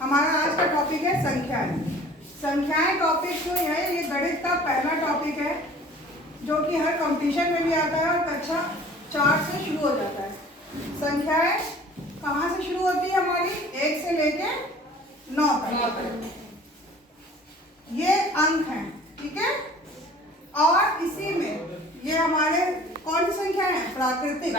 हमारा आज का टॉपिक है संख्याएं। संख्याएं टॉपिक जो है ये गणित का पहला टॉपिक है जो कि हर कंपटीशन में भी आता है और कक्षा 4 से शुरू हो जाता है। संख्याएं कहाँ से शुरू होती है हमारी? 1 से लेके 9 तक। ये अंक हैं, ठीक है। और इसी में ये हमारे कौन सी संख्या है? प्राकृतिक।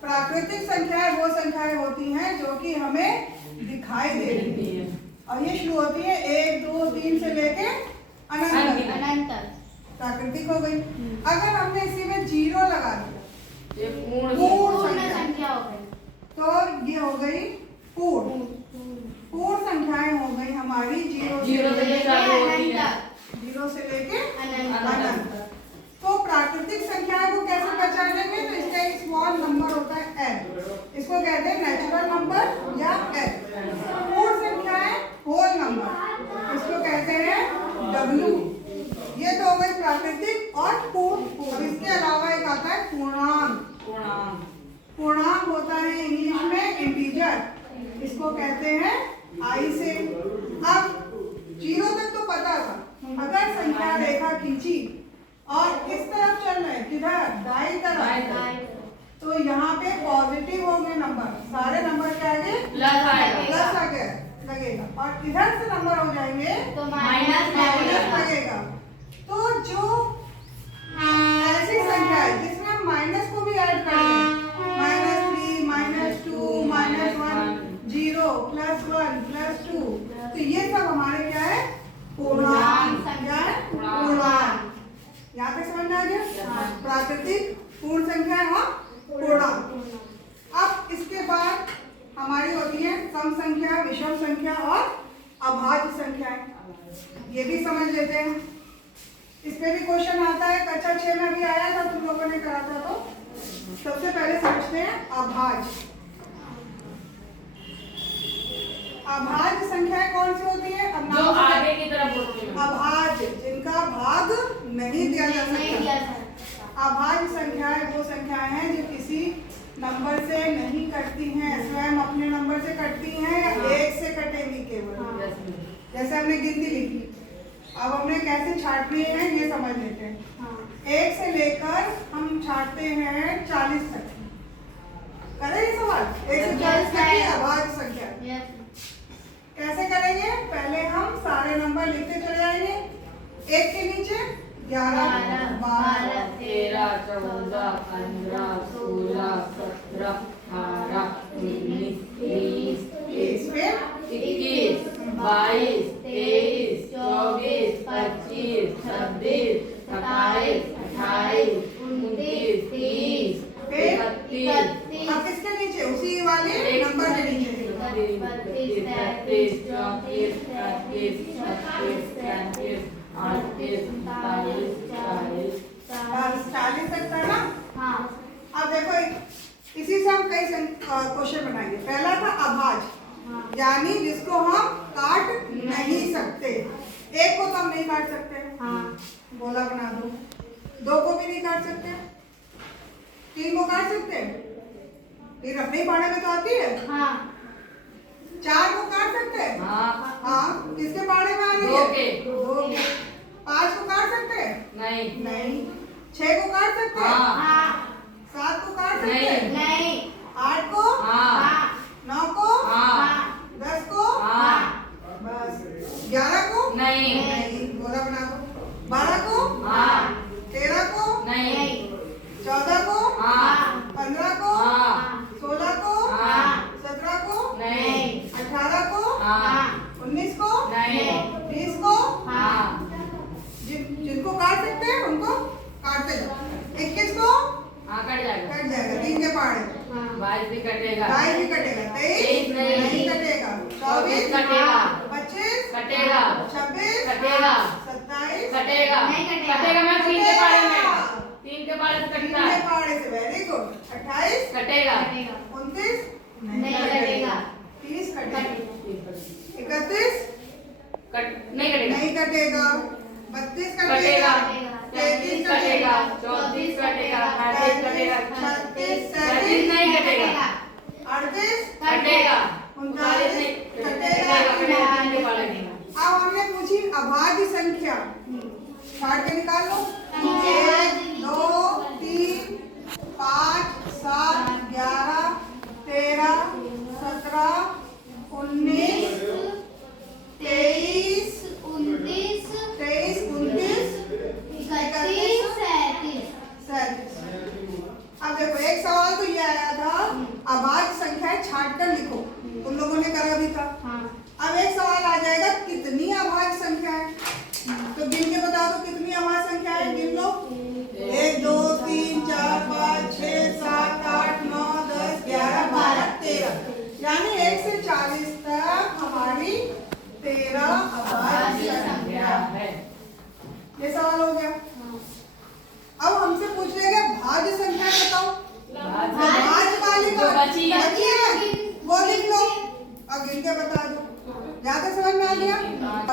प्राकृतिक संख्याएं वो संख्याएं होती हैं जो कि हमें दिखाई दे रही है और ये शुरू होती है 1, 2, 3 से लेके अनंत तक। प्राकृतिक हो गई। अगर हमने इसी में 0 लगा दिया ये पूर्ण संख्या हो गई, तो ये हो गई पूर्ण संख्याएं हो गई हमारी 0 से लेके अनंत तक। तो प्राकृतिक संख्याएं को कैसे पहचानेंगे? तो इसका एक स्मॉल नंबर होता है n, इसको कहते हैं नेचुरल नंबर या n। पूर्ण संख्याएं होल नंबर, इसको कहते हैं w। ये तो हो गई प्राकृतिक और पूर्ण। अब इसके अलावा एक आता है पूर्णांक। पूर्णांक होता है इंग्लिश में इंटीजर, इसको कहते हैं i से। अब 0 तक तो पता था। अगर संख्या रेखा खींची और इस तरफ चल रहे, किधर? दाईं तरफ, तो यहाँ पे पॉजिटिव होंगे नंबर, सारे नंबर के आगे प्लस आगे लगेगा और इधर से नंबर हो जाएंगे तो माइनस लगेगा। तो जो ऐसी संख्या है जिसमें हम माइनस को भी ऐड कर दें, -3, -2, -1, 0, +1, +2, तो ये सब हमारे क्या है? पूर्णांक। क्या है? पूर्णांक। यहाँ तक समझ में आ गया? प्राकृतिक, पूर्ण संख्या और पूर्णांक। अब इसके बाद हमारी होती है सम संख्या, विषम संख्या और अभाज्य संख्याएं। ये भी समझ लेते हैं। इस पे भी क्वेश्चन आता है, कक्षा 6 में भी आया था, तुम लोगों ने करा था। तो सबसे पहले समझते हैं अभाज्य। अभाज्य संख्याएं कौन सी होती है? अब जो आगे की तरफ होती है। अभाज्य, जिनका भाग नहीं दिया जा सकता। अभाज्य संख्याएं वो संख्याएं हैं जो किसी नंबर से नहीं कटती हैं, स्वयं अपने नंबर से कटती हैं या 1 से कटेंगी केवल। जैसे हमने गिनती लिखी, अब हमने कैसे छाटनी है ये समझ लेते हैं। 1 से लेकर हम छाटते हैं 40 तक। करें ये सवाल? 1 से 40 तक की अभाज्य संख्या कैसे करेंगे? पहले हम सारे नंबर लिखते चले जाएंगे, 1 के नीचे 11, 12, 13, 14, 15, 16, 17, 18, 19, 20, 21, फिर 21, 22, 23, 24, 25, 26, 27, 28, 29, 30, 31। अब किसके नीचे? उसी वाले नंबर के नीचे 33, 34, 35, 36, 37, 38, 40 तक था ना? अब देखो इसी से हम कई क्वेश्चन बनाएंगे। पहला था अभाज्य, यानी जिसको हम काट नहीं सकते। 1 को तो हम नहीं काट सकते, गोला बना दो। 2 को भी नहीं काट सकते। 3 को काट सकते? 3 अपने ही पाड़े में तो आती है। 4 को काट सकते हैं? हाँ। किसके पाड़े में आ रही है? 2 के। 5 को काट सकते हैं? नहीं। 6 को काट सकते हैं? 7 को काट सकते हैं? नहीं। 8 को? 9 को? 10 को? बस। 11 को? नहीं। गोला बना दो। 12 को? 13 को? नहीं। 14 को? 15 को? 16 को? 17 को? नहीं। 18 को? 19 को? नहीं। 20 को? जिनको काट सकते हैं उनको काटते जाओ। 21 को? कट जाएगा। 3 के पाड़े। 22 भी कटेगा। 23 नहीं कटेगा। 24 कटेगा। 25 कटेगा। 26 कटेगा। 27 कटेगा। मैं 3 के पाड़े में। 3 के पाड़े से कटता है। 3 के पाड़े से, वेरी गुड। 28 कटेगा। 29 नहीं कटेगा। 30 कटेगा। 31 नहीं कटेगा। 32 कटेगा। 33 कटेगा। 34 कटेगा। 35 कटेगा। 36 37 नहीं कटेगा। 38 कटेगा। 39 कटेगा। अब हमने पूछी अभाज्य संख्या, काट के निकाल लो। 1 2 3 5 7 11 13 17 19 23 29 37। अब देखो एक सवाल तो ये आया था अभाज्य संख्याएं छांट कर लिखो, तुम लोगों ने करा भी था। अब एक सवाल आ जाएगा कितनी अभाज्य संख्या है, तो गिन के बता दो कितनी अभाज्य संख्या है, गिन लो। 1 2 3 4 5 6 7 8 9 10 11 12 13, यानी 1 से 40 तक हमारी 13 अभाज्य संख्या है। ये सवाल हो गया। अब हमसे पूछ लेंगे भाज्य संख्या बताओ, भाज्य वाली को बची है वो लिख लो और गिन के बता दो। ज्यादा समझ में आ गया?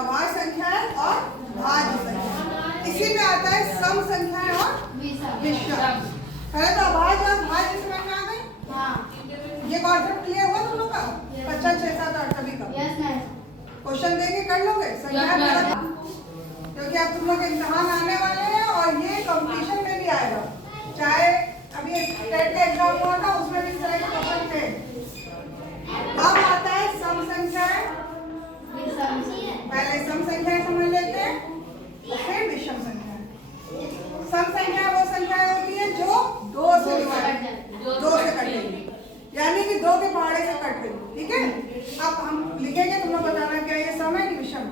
अभाज्य संख्या है और भाज्य संख्या, इसी में आता है सम संख्या और विषम। पहले तो अभाज्य और भाज्य समझ में आ गई। ये कॉन्सेप्ट क्लियर हुआ तुम लोग का? बच्चा 6 7 8 सभी का क्वेश्चन देके कर लोगे संख्या, क्योंकि अब तुम लोग इम्तिहान आने वाले हैं और ये कंपटीशन में भी आएगा। चाहे अभी टेट का एग्जाम हुआ था उसमें भी इस तरह के क्वेश्चन थे। अब आता है सम संख्या, पहले सम संख्या समझ लेते हैं फिर विषम संख्या। सम संख्या वो संख्या होती है जो 2 से कटेगी, यानी कि 2 के पहाड़े से कट गई। ठीक है, अब हम लिखेंगे, तुम लोग बताना क्या ये सम है कि विषम है।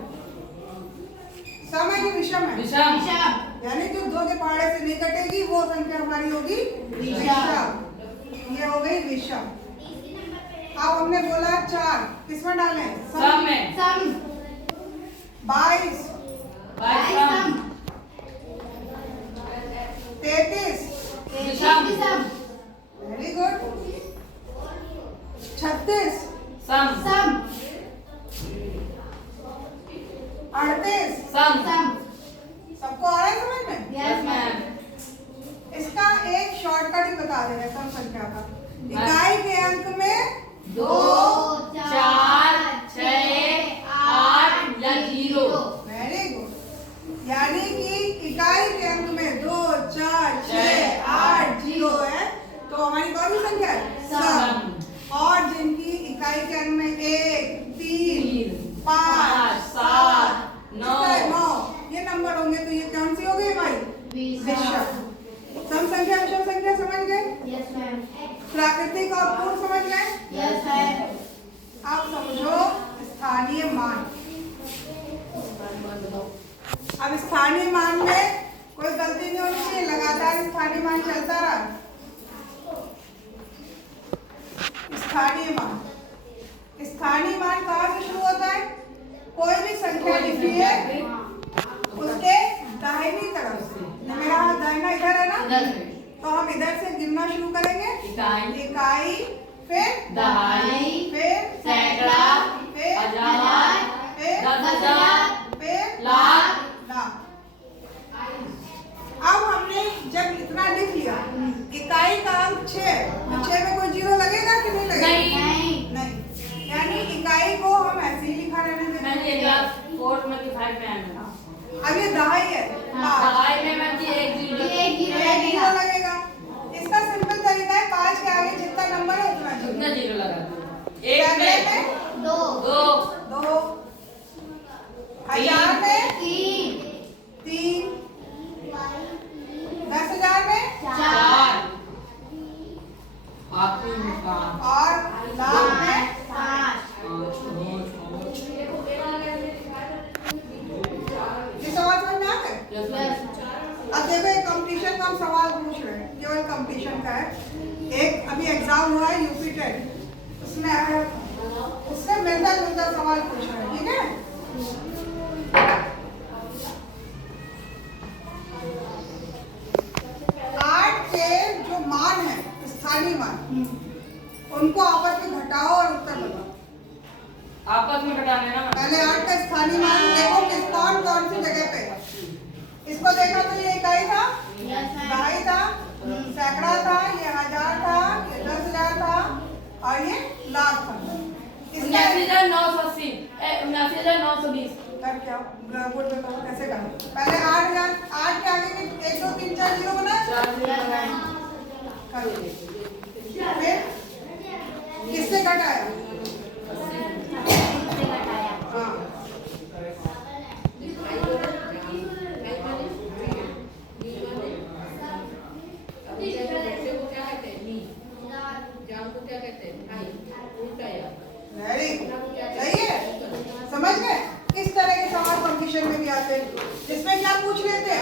सम है कि विषम है? विषम। यानी जो 2 के पहाड़े से नहीं कटेगी वो संख्या हमारी होगी विषम। ये हो गई विषम। अब हमने बोला 4 किसमें डालें? सम में। 22 सम। 33 विषम। Very good. 36 सम। 38 सम। सबको आ रहा है समझ में? Yes ma'am. इसका एक शॉर्टकट ही बता दे रहे सम संख्या का। इकाई के अंक में 2 4 6 8 या 0। Very good. यानी कि इकाई के अंक में 2 4 6 8 0 है, तो हमारी कौन सी संख्या है? सम। और जिनकी इकाई के अंक में 1 3 5 7 9 ये नंबर होंगे, तो ये कौन सी हो गई भाई? विषम। सम संख्या विषम संख्या समझ गए? प्राकृतिक और पूर्ण समझ गए? अब समझो स्थानीय मान। अब स्थानीय मान में कोई गलती नहीं होनी चाहिए, लगातार स्थानीय मान चलता रहा। स्थानीय मान कहाँ से शुरू होता है? कोई भी संख्या लिखी है उसके दाहिनी तरफ से, मेरा हाथ दाहिना इधर है ना, तो हम इधर से गिनना शुरू करेंगे। इकाई, फिर दहाई, फिर सैकड़ा, फिर हजार, फिर 10,000, फिर लाख। अब हमने जब इतना लिख लिया, इकाई का अंक 6, 6 में कोई 0 लगेगा कि नहीं लगेगा? नहीं। यानी इकाई को हम ऐसे ही लिखा रहने देते हैं। अब ये दहाई है, दहाई में मैम जी 1 0 लगेगा। इसका सिंपल तरीका है 5 के आगे जितना नंबर है उतना 0 लगा दो। 1 में 2 2, 1000 में 3, 10,000 में 4 और लाख में 5। ये सवाल समझ में आ गए? अब देखो एक कंपटीशन का हम सवाल पूछ रहे हैं, केवल कंपटीशन का है। एक अभी एग्जाम हुआ है यूपी टेट, उससे मिलता जुलता सवाल पूछ रहे हैं। ठीक है, 8 के जो मान है स्थानीय मान, उनको आपस में घटाओ और उत्तर बताओ। आपस में घटाना है ना। पहले 8 का स्थानीय मान देखो किस कौन सी जगह पे। इसको देखा तो ये इकाई था, दहाई था, सैकड़ा था, ये 1000 था, ये 10,000 था और ये लाख था। इसका 7980 7920 कर क्या बोर्ड पे करो कैसे करो पहले 8000 8 के आगे के 1 2 3 4 जीरो बनाए करो फिर किससे घटाया हाँ वेरी सही है समझ गए इस तरह के सवाल कंपटीशन में भी आते हैं जिसमें क्या पूछ रहे थे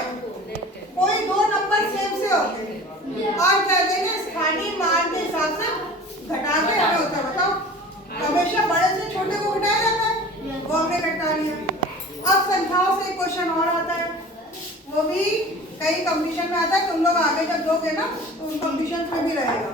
कोई दो नंबर सेम से होते हैं और क्या देंगे स्थानीय मान के हिसाब से घटा के हमें उत्तर बताओ हमेशा बड़े से छोटे को घटाया जाता है वो हमने घटा लिया अब संख्याओं से एक क्वेश्चन और आता है वो भी कई कंपटीशन में आता है तुम लोग आगे जब दोगे ना तो उन कंपटीशन में भी रहेगा